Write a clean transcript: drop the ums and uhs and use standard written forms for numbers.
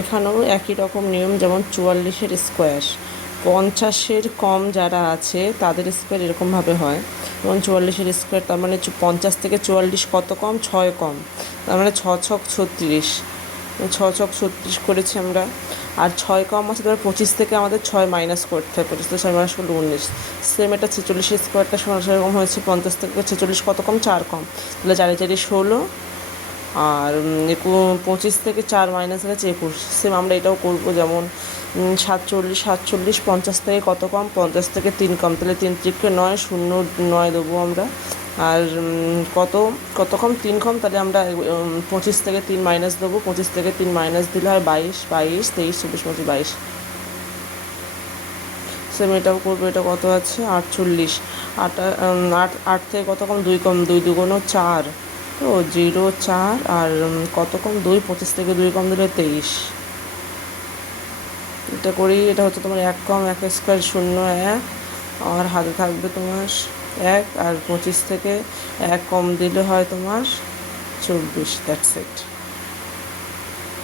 এখানেও একই রকম নিয়ম, যেমন 44-এর স্কোয়ার, 50-এর কম যারা আছে তাদের স্কোয়ার এরকমভাবে হয়। যেমন 44-এর স্কোয়ার, তার মানে 50 থেকে 44 কত কম? 6 কম, তার মানে 6 ছক 36, 6 ছক 36 করেছি আমরা। আর 6 কম আছে, তারপরে 25 থেকে আমাদের 6 মাইনাস করতে হয়, 25 থেকে 6 মাইনাস করলে 19। সেম এটা 46-এর স্কোয়ারটা সেরকম হয়েছে, 50 থেকে 46 কত কম? 4 কম, তাহলে 4 4 16। আর 25 থেকে 4 মাইনাস গেছে 21। সেম আমরা এটাও করবো, যেমন 47, 50 থেকে কত কম? 50 থেকে 3 কম, তাহলে 3 3 9, 0 9 দেবো আমরা। আর কত কত কম? 3 কম, তাহলে আমরা 25 থেকে 3 মাইনাস দেবো, 25 থেকে 3 মাইনাস দিলে হয় 22, 22, 23, 24, 25, 22। সেম এটাও করবো, এটা কত আছে? 48, 8 থেকে কত কম? 2 কম, 2 2 4, তো 0 4, আর কত কম? 2, 25 থেকে 2 কম দিলে 23। এটা করেই এটা হচ্ছে তোমার 1 কম 1 স্কোয়ার 0 1, আর হাতে থাকবে তোমার 1, আর 25 থেকে 1 কম দিলে হয় তোমার 24। That's it.